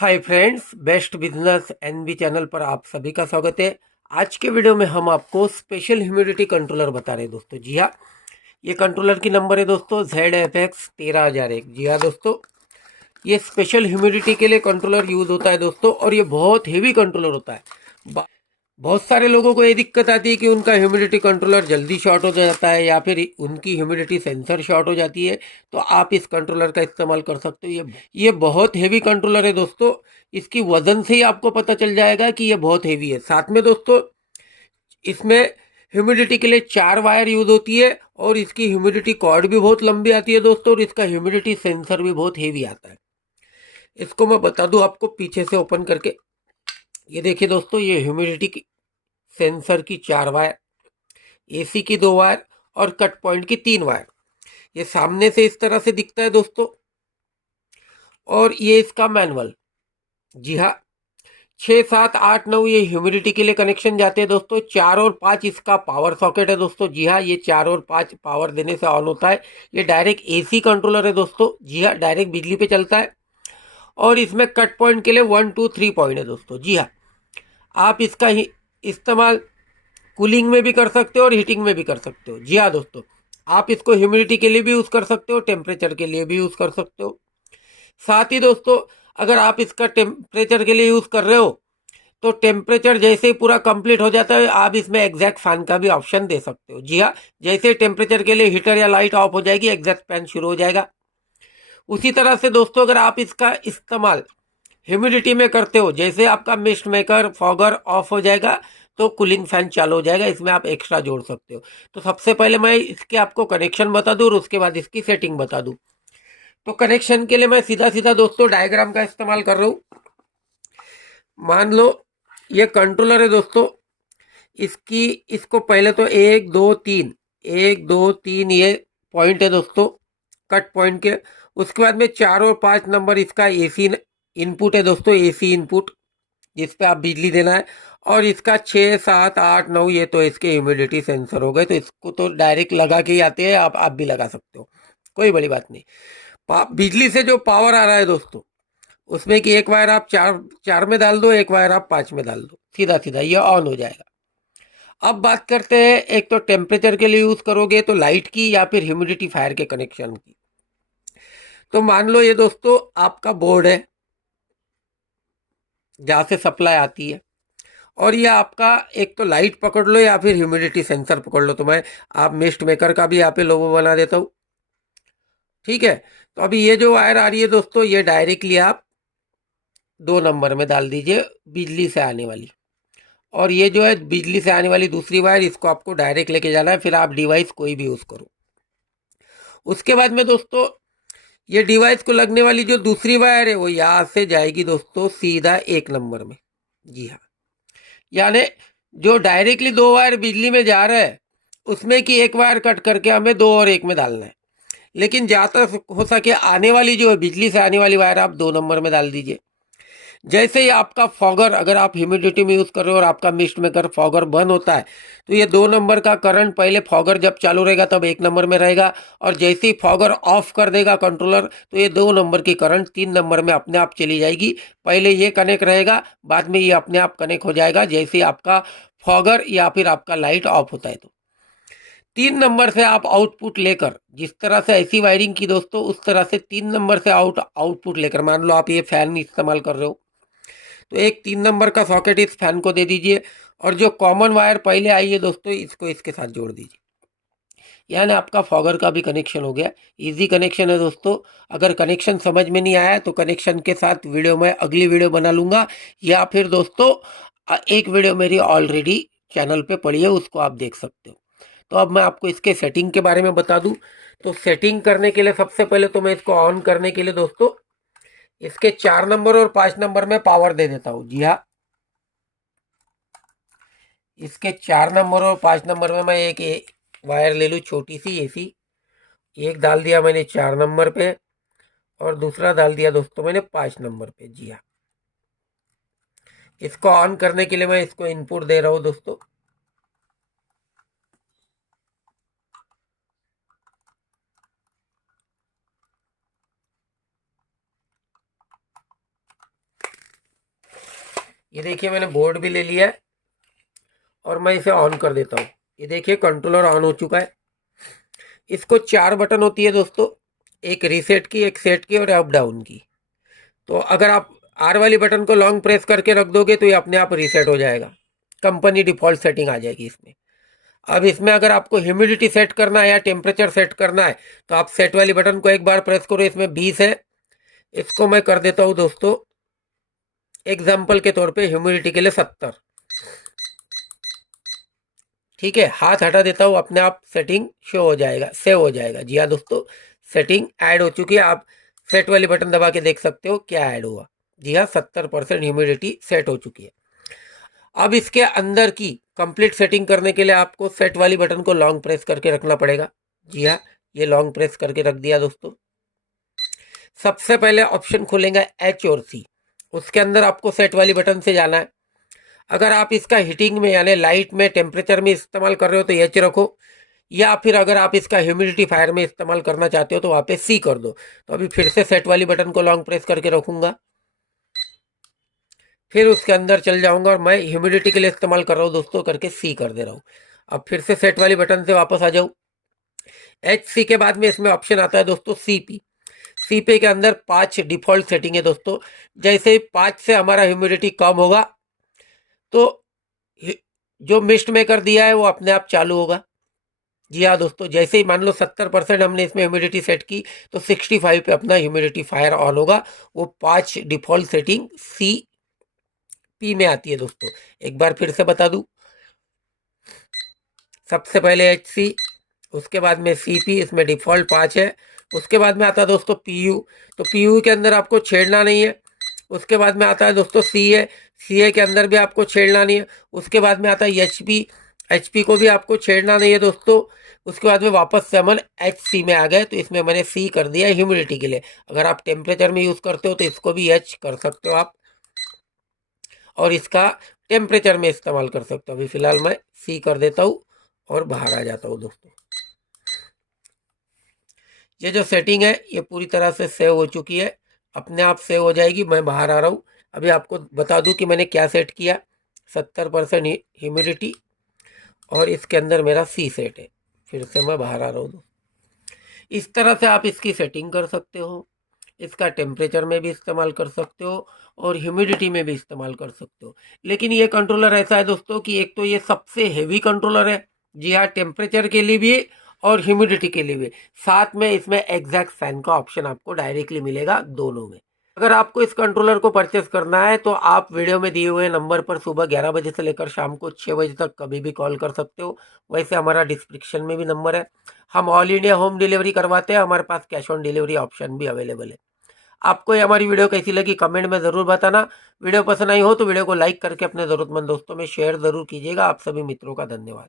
हाय friends, best business NB channel पर आप सभी का स्वागत है। आज के वीडियो में हम आपको स्पेशल ह्यूमिडिटी कंट्रोलर बता रहे हैं दोस्तों। जी हाँ, ये कंट्रोलर की नंबर है दोस्तों ZFX 13,001। जी हाँ दोस्तों, ये स्पेशल ह्यूमिडिटी के लिए कंट्रोलर यूज होता है दोस्तों, और ये बहुत हेवी कंट्रोलर होता है। बहुत सारे लोगों को ये दिक्कत आती है कि उनका ह्यूमिडिटी कंट्रोलर जल्दी शॉर्ट हो जाता है या फिर उनकी ह्यूमिडिटी सेंसर शॉर्ट हो जाती है। तो आप इस कंट्रोलर का इस्तेमाल कर सकते हो। ये बहुत हेवी कंट्रोलर है दोस्तों। इसकी वजन से ही आपको पता चल जाएगा कि ये बहुत हेवी है। साथ में दोस्तों, इसमें ह्यूमिडिटी के लिए 4 वायर यूज होती है, और इसकी ह्यूमिडिटी कॉर्ड भी बहुत लंबी आती है दोस्तों, और इसका ह्यूमिडिटी सेंसर भी बहुत हेवी आता है। इसको मैं बता दूं आपको पीछे से ओपन करके। ये देखिए दोस्तों, ये ह्यूमिडिटी सेंसर की 4 वायर, एसी की 2 वायर और कट पॉइंट की 3 वायर। ये सामने से इस तरह से दिखता है दोस्तों, और ये इसका मैनुअल। जी हाँ, 6, 7, 8, 9 ये ह्यूमिडिटी के लिए कनेक्शन जाते हैं दोस्तों। 4 और 5 इसका पावर सॉकेट है दोस्तों। जी हाँ, ये 4 और 5 पावर देने से ऑन होता है। ये डायरेक्ट एसी कंट्रोलर है दोस्तों। जी हाँ, डायरेक्ट बिजली पे चलता है। और इसमें कट पॉइंट के लिए 1, 2, 3 पॉइंट है दोस्तों। जी हाँ, आप इसका ही इस्तेमाल कूलिंग में भी कर सकते हो और हीटिंग में भी कर सकते हो। जी हाँ दोस्तों, आप इसको ह्यूमिडिटी के लिए भी यूज़ कर सकते हो, टेम्परेचर के लिए भी यूज़ कर सकते हो। साथ ही दोस्तों, अगर आप इसका टेम्परेचर के लिए यूज़ कर रहे हो, तो टेम्परेचर जैसे ही पूरा कंप्लीट हो जाता है, आप इसमें एग्जैक्ट फैन का भी ऑप्शन दे सकते हो। जी हाँ, जैसे टेम्परेचर के लिए हीटर या लाइट ऑफ हो जाएगी, एग्जैक्ट फैन शुरू हो जाएगा। उसी तरह से दोस्तों, अगर आप इसका इस्तेमाल ह्यूमिडिटी में करते हो, जैसे आपका मिस्ट मेकर फॉगर ऑफ हो जाएगा, तो कूलिंग फैन चालू हो जाएगा। इसमें आप एक्स्ट्रा जोड़ सकते हो। तो सबसे पहले मैं इसके आपको कनेक्शन बता दूं, और उसके बाद इसकी सेटिंग बता दूं। तो कनेक्शन के लिए मैं सीधा सीधा दोस्तों डायग्राम का इस्तेमाल कर रहा हूँ। मान लो ये कंट्रोलर है दोस्तों। इसको पहले तो 1, 2, 3, 1, 2, 3 ये पॉइंट है दोस्तों, कट पॉइंट के। उसके बाद में 4 और 5 नंबर इसका एसी इनपुट है दोस्तों, एसी इनपुट, जिस पे आप बिजली देना है। और इसका 6, 7, 8, 9 ये तो इसके ह्यूमिडिटी सेंसर हो गए। तो इसको तो डायरेक्ट लगा के ही आते हैं, आप भी लगा सकते हो, कोई बड़ी बात नहीं। बिजली से जो पावर आ रहा है दोस्तों, उसमें कि एक वायर आप चार चार में डाल दो, एक वायर आप 5 में डाल दो, सीधा सीधा ये ऑन हो जाएगा। अब बात करते हैं, एक तो टेम्परेचर के लिए यूज करोगे तो लाइट की, या फिर ह्यूमिडिटी फायर के कनेक्शन की। तो मान लो ये दोस्तों आपका बोर्ड है, जहाँ से सप्लाई आती है। और ये आपका एक तो लाइट पकड़ लो या फिर ह्यूमिडिटी सेंसर पकड़ लो। तो मैं आप मिस्ट मेकर का भी यहाँ पे लोगो बना देता हूँ। ठीक है, तो अभी ये जो वायर आ रही है दोस्तों, ये डायरेक्टली आप 2 नंबर में डाल दीजिए, बिजली से आने वाली। और ये जो है बिजली से आने वाली दूसरी वायर, इसको आपको डायरेक्ट लेके जाना है, फिर आप डिवाइस कोई भी यूज करो। उसके बाद में दोस्तों, ये डिवाइस को लगने वाली जो दूसरी वायर है, वो यहाँ से जाएगी दोस्तों सीधा 1 नंबर में। जी हाँ, यानी जो डायरेक्टली 2 वायर बिजली में जा रहा है, उसमें की एक वायर कट करके हमें 2 और 1 में डालना है। लेकिन जहाँ तक हो सके आने वाली जो है बिजली से आने वाली वायर, आप 2 नंबर में डाल दीजिए। जैसे ही आपका फॉगर, अगर आप ह्यूमिडिटी में यूज कर रहे हो और आपका मिस्ट मेकर फॉगर बंद होता है, तो ये 2 नंबर का करंट, पहले फॉगर जब चालू रहेगा तब 1 नंबर में रहेगा, और जैसे ही फॉगर ऑफ कर देगा कंट्रोलर, तो ये 2 नंबर की करंट 3 नंबर में अपने आप चली जाएगी। पहले ये कनेक्ट रहेगा, बाद में ये अपने आप कनेक्ट हो जाएगा जैसे ही आपका फॉगर या फिर आपका लाइट ऑफ होता है। तो 3 नंबर से आप आउटपुट लेकर, जिस तरह से ऐसी वायरिंग की दोस्तों, उस तरह से 3 नंबर से आउटपुट लेकर, मान लो आप ये फैन इस्तेमाल कर रहे हो, तो एक 3 नंबर का सॉकेट इस फैन को दे दीजिए, और जो कॉमन वायर पहले आई है दोस्तों, इसको इसके साथ जोड़ दीजिए। यानी आपका फॉगर का भी कनेक्शन हो गया। इजी कनेक्शन है दोस्तों। अगर कनेक्शन समझ में नहीं आया तो कनेक्शन के साथ वीडियो में अगली वीडियो बना लूँगा, या फिर दोस्तों एक वीडियो मेरी ऑलरेडी चैनल पे पड़ी है, उसको आप देख सकते हो। तो अब मैं आपको इसके सेटिंग के बारे में बता दूं। तो सेटिंग करने के लिए सबसे पहले तो मैं इसको ऑन करने के लिए दोस्तों, इसके 4 नंबर और 5 नंबर में पावर दे देता हूँ। जी हाँ, इसके 4 नंबर और 5 नंबर में मैं एक वायर ले लूँ, छोटी सी एसी। एक डाल दिया मैंने 4 नंबर पे, और दूसरा डाल दिया दोस्तों मैंने 5 नंबर पे। जी हाँ, इसको ऑन करने के लिए मैं इसको इनपुट दे रहा हूँ दोस्तों। ये देखिए मैंने बोर्ड भी ले लिया है और मैं इसे ऑन कर देता हूँ। ये देखिए कंट्रोलर ऑन हो चुका है। इसको 4 बटन होती है दोस्तों, एक रीसेट की, एक सेट की और अप डाउन की। तो अगर आप आर वाली बटन को लॉन्ग प्रेस करके रख दोगे तो ये अपने आप रीसेट हो जाएगा, कंपनी डिफॉल्ट सेटिंग आ जाएगी इसमें। अब इसमें अगर आपको ह्यूमिडिटी सेट करना है या टेम्परेचर सेट करना है तो आप सेट वाली बटन को एक बार प्रेस करो। इसमें 20 है, इसको मैं कर देता हूँ दोस्तों एग्जाम्पल के तौर पे ह्यूमिडिटी के लिए 70। ठीक है, हाथ हटा देता हूँ, अपने आप सेटिंग शो हो जाएगा, सेव हो जाएगा। जी हाँ दोस्तों, सेटिंग ऐड हो चुकी है। आप सेट वाली बटन दबा के देख सकते हो क्या ऐड हुआ। जी हाँ, 70% ह्यूमिडिटी सेट हो चुकी है। अब इसके अंदर की कंप्लीट सेटिंग करने के लिए आपको सेट वाली बटन को लॉन्ग प्रेस करके रखना पड़ेगा। जी हाँ, ये लॉन्ग प्रेस करके रख दिया दोस्तों। सबसे पहले ऑप्शन खुलेंगे एच और सी, उसके अंदर आपको सेट वाली बटन से जाना है। अगर आप इसका हीटिंग में यानी लाइट में टेम्परेचर में इस्तेमाल कर रहे हो तो एच रखो, या फिर अगर आप इसका ह्यूमिडिफायर में इस्तेमाल करना चाहते हो तो वहाँ पे सी कर दो। तो अभी फिर से सेट वाली बटन को लॉन्ग प्रेस करके रखूंगा, फिर उसके अंदर चल जाऊंगा और मैं ह्यूमिडिटी के लिए इस्तेमाल कर रहा हूँ दोस्तों, करके सी कर दे रहा हूँ। अब फिर से सेट वाली बटन से वापस आ जाऊँ। एच सी के बाद में इसमें ऑप्शन आता है दोस्तों सी पी। सी पे के अंदर 5 डिफॉल्ट सेटिंग है दोस्तों। जैसे ही 5 से हमारा ह्यूमिडिटी कम होगा तो जो मिस्ट मेकर दिया है वो अपने आप चालू होगा। जी हाँ दोस्तों, जैसे ही मान लो 70% हमने इसमें ह्यूमिडिटी सेट की तो 65 पे अपना ह्यूमिडिफायर ऑन होगा। वो 5 डिफॉल्ट सेटिंग सी पी में आती है दोस्तों। एक बार फिर से बता दूं, सबसे पहले एच सी, उसके बाद में सी पी, इसमें डिफॉल्ट 5 है। उसके बाद में आता है दोस्तों पी यू, तो पी यू के अंदर आपको छेड़ना नहीं है। उसके बाद में आता है दोस्तों सी ए, सी ए के अंदर भी आपको छेड़ना नहीं है। उसके बाद में आता है एच पी, एच पी को भी आपको छेड़ना नहीं है दोस्तों। उसके बाद में वापस से हम एच सी में आ गए, तो इसमें मैंने सी कर दिया ह्यूमिडिटी के लिए। अगर आप टेम्परेचर में यूज़ करते हो तो इसको भी एच कर सकते हो आप, और इसका टेम्परेचर में इस्तेमाल कर सकते हो। अभी फिलहाल मैं सी कर देता हूँ और बाहर आ जाता हूँ दोस्तों। ये जो सेटिंग है ये पूरी तरह से सेव हो चुकी है, अपने आप सेव हो जाएगी। मैं बाहर आ रहा हूँ। अभी आपको बता दूं कि मैंने क्या सेट किया। 70% ह्यूमिडिटी और इसके अंदर मेरा सी सेट है। फिर से मैं बाहर आ रहा हूँ। इस तरह से आप इसकी सेटिंग कर सकते हो। इसका टेम्परेचर में भी इस्तेमाल कर सकते हो और ह्यूमिडिटी में भी इस्तेमाल कर सकते हो। लेकिन ये कंट्रोलर ऐसा है दोस्तों कि एक तो ये सबसे हेवी कंट्रोलर है। जी हाँ, टेम्परेचर के लिए भी और ह्यूमिडिटी के लिए भी। साथ में इसमें एग्जैक्ट फैन का ऑप्शन आपको डायरेक्टली मिलेगा दोनों में। अगर आपको इस कंट्रोलर को परचेस करना है तो आप वीडियो में दिए हुए नंबर पर सुबह 11 बजे से लेकर शाम को 6 बजे तक कभी भी कॉल कर सकते हो। वैसे हमारा डिस्क्रिप्शन में भी नंबर है। हम ऑल इंडिया होम डिलीवरी करवाते हैं, हमारे पास कैश ऑन डिलीवरी ऑप्शन भी अवेलेबल है। आपको ये हमारी वीडियो कैसी लगी कमेंट में ज़रूर बताना। वीडियो पसंद आई हो तो वीडियो को लाइक करके अपने ज़रूरतमंद दोस्तों में शेयर ज़रूर कीजिएगा। आप सभी मित्रों का धन्यवाद।